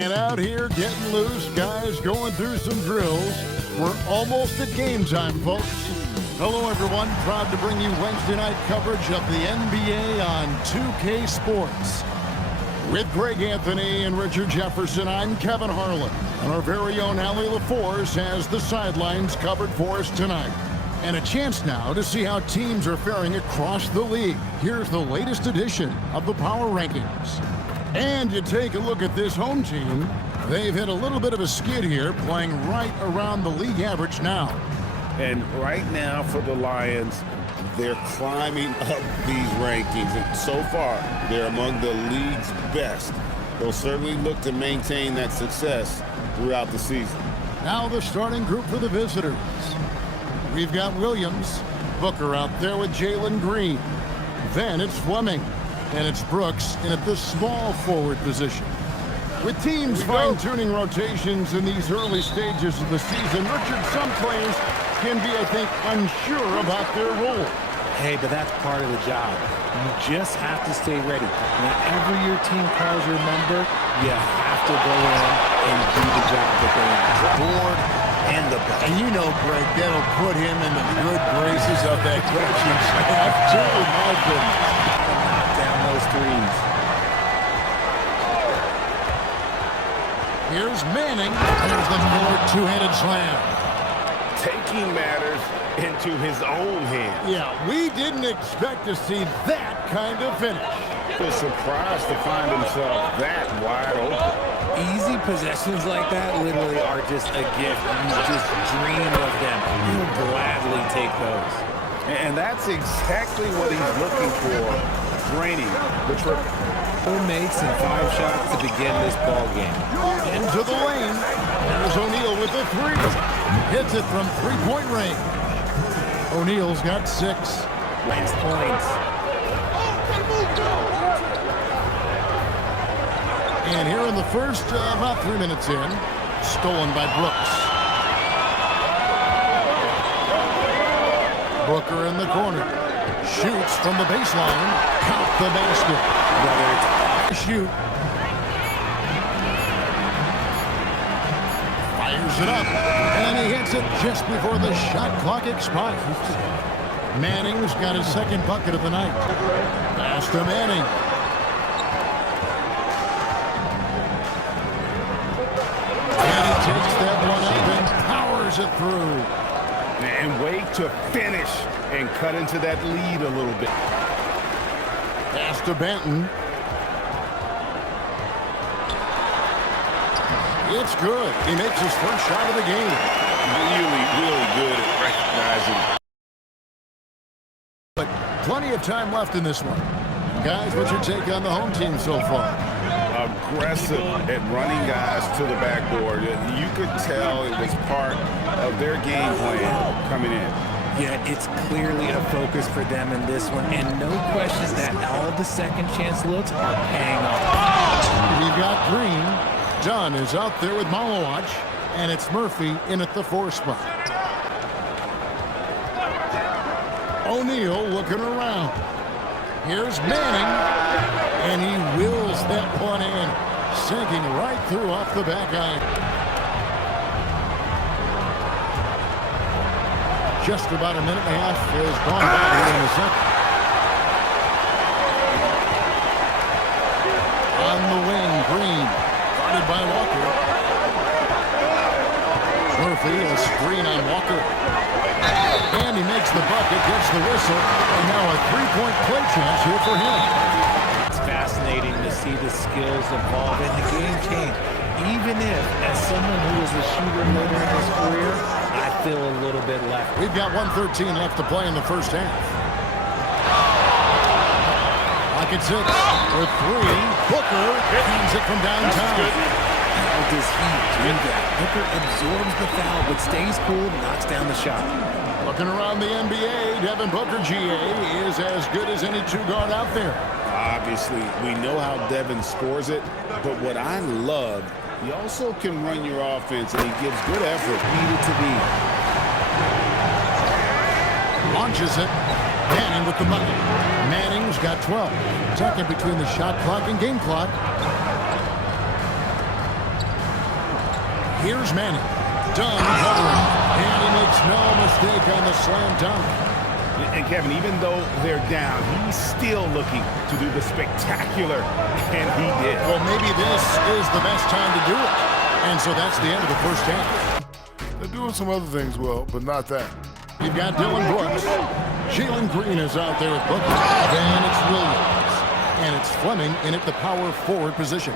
And out here getting loose, guys going through some drills. We're almost at game time, folks. Hello, everyone. Proud to bring you Wednesday night coverage of the NBA on 2K Sports. With Greg Anthony and Richard Jefferson, I'm Kevin Harlan. And our very own Allie LaForce has the sidelines covered for us tonight. And a chance now to see how teams are faring across the league. Here's the latest edition of the Power Rankings. And you take a look at this home team. They've hit a little bit of a skid here, playing right around the league average now. And right now for the Lions, they're climbing up these rankings. And so far, they're among the league's best. They'll certainly look to maintain that success throughout the season. Now the starting group for the visitors. We've got Williams, Booker out there with Jalen Green. Then it's Fleming. And it's Brooks in at the small forward position. With teams fine-tuning rotations in these early stages of the season, Richard, some players can be, I think, unsure about their role. Hey, but that's part of the job. You just have to stay ready. Whenever your team calls your number, you have to go in and do the job that they ask. Board and the back. And you know, Greg, that'll put him in the good graces of that coaching staff, too, my goodness. Those threes. Here's Manning. There's the Miller two-handed slam. Taking matters into his own hands. Yeah, we didn't expect to see that kind of finish. Was surprised to find himself that wide open. Easy possessions like that literally are just a gift. You just dream of them. You'll gladly take those. And that's exactly what he's looking for. Draining the triple. 4 makes and 5 shots to begin this ball game. Into the lane. There's O'Neal with the three. Hits it from three-point range. O'Neal's got 6. Last points. And here in the first, about 3 minutes in, stolen by Brooks. Booker in the corner. Shoots from the baseline. Count the basket. Shoot. Fires it up. And he hits it just before the shot clock expires. Manning's got his second bucket of the night. Pass to Manning. And he takes that one up and powers it through. And wait to finish and cut into that lead a little bit. Pass to Benton. It's good. He makes his first shot of the game. Really good at recognizing. But plenty of time left in this one. Guys, what's your take on the home team so far? Aggressive at running guys to the backboard. You could tell it was part of their game plan coming in. Yeah, it's clearly a focus for them in this one, and no question that all the second chance looks are paying off. We've got Green. Dunn is out there with Malawach, and it's Murphy in at the 4 spot. O'Neal looking around. Here's Manning, and he wills that one in, sinking right through off the back iron. Just about a minute and a half has gone by here in the second. On the wing, Green, guarded by Walker. Murphy, a screen on Walker. And he makes the bucket, gets the whistle, and now a three-point play chance here for him. It's fascinating to see the skills evolve in the game change. Even if, as someone who was a shooter later in his career, I feel a little bit left. We've got 1:13 left to play in the first half. Pocket 6 for 3. Booker hands it from downtown. How does he do that? Booker absorbs the foul, but stays cool, knocks down the shot. Looking around the NBA, Devin Booker, GA, is as good as any two-guard out there. Obviously, we know how Devin scores it, but what I love, he also can run your offense, and he gives good effort. Needed to be. Launches it. Manning with the bucket. Manning's got 12. Second between the shot clock and game clock. Here's Manning. Done covering. And he makes no mistake on the slam dunk. And Kevin, even though they're down, he's still looking to do the spectacular, and he did. Well, maybe this is the best time to do it. And so that's the end of the first half. They're doing some other things well, but not that. You've got Dylan Brooks. Jalen Green is out there at Booker. Then it's Williams. And it's Fleming in at the power forward position.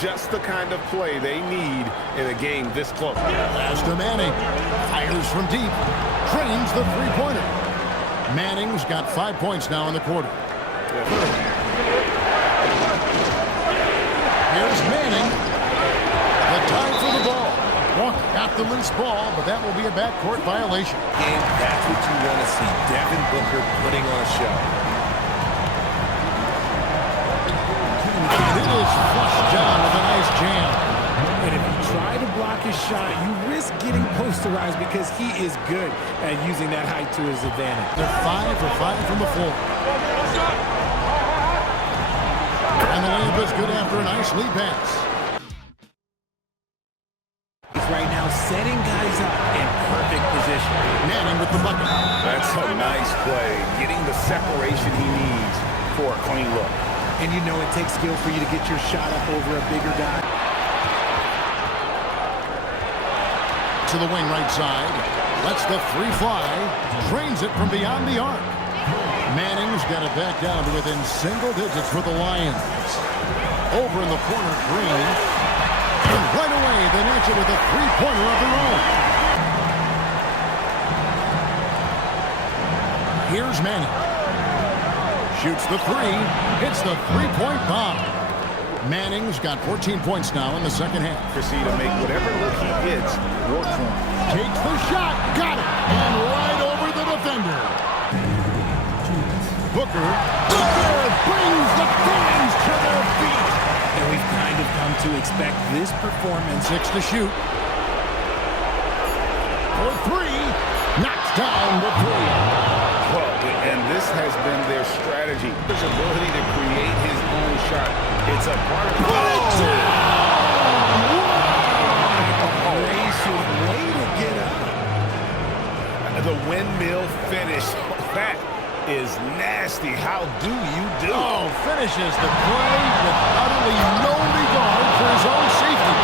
Just the kind of play they need in a game this close. Pass to Manning. Fires from deep. Trains the three-pointer. Manning's got 5 points now in the quarter. Here's Manning. The time for the ball. Walker got the loose ball, but that will be a backcourt violation. And that's what you want to see. Devin Booker putting on a show. It is flushed down with a nice jam. And if you try to block his shot, you risk getting posterized because he is good at using that height to his advantage. They're 5 for 5 from the floor. And the layup is good after a nice lead pass. He's right now setting guys up in perfect position. Manning with the bucket. That's a nice play, getting the separation he needs for a clean look. And you know it takes skill for you to get your shot up over a bigger guy. To the wing right side. Lets the three fly. Drains it from beyond the arc. Manning's got it back down to within single digits for the Lions. Over in the corner, Green. And right away, they match it with a three-pointer of their own. Here's Manning. Shoots the three. Hits the three-point bomb. Manning's got 14 points now in the second half. Proceed to make whatever look he gets work for him. Takes the shot. Got it. And right over the defender. Booker brings the fans to their feet. And we've kind of come to expect this performance. 6 to shoot. For three. Knocks down the three. Well, and this has been their strategy. His ability to create his own shot. It's a part of Way to get up. the windmill finish. That is nasty. How do you do? Oh, finishes the play with utterly no regard for his own safety.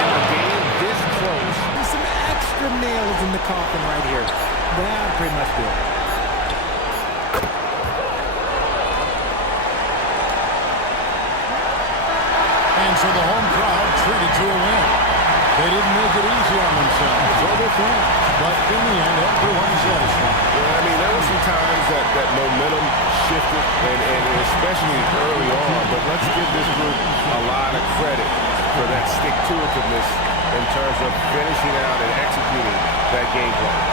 In a game this close. There's some extra nails in the coffin right here. That pretty much do it. And so the home crowd treated to a win. They didn't make it easy on themselves or their fans, but in the end, everyone satisfied. Yeah, I mean, there were some times that momentum shifted, and especially early on, but let's give this group a lot of credit for that stick-to-itiveness in terms of finishing out and executing that game plan.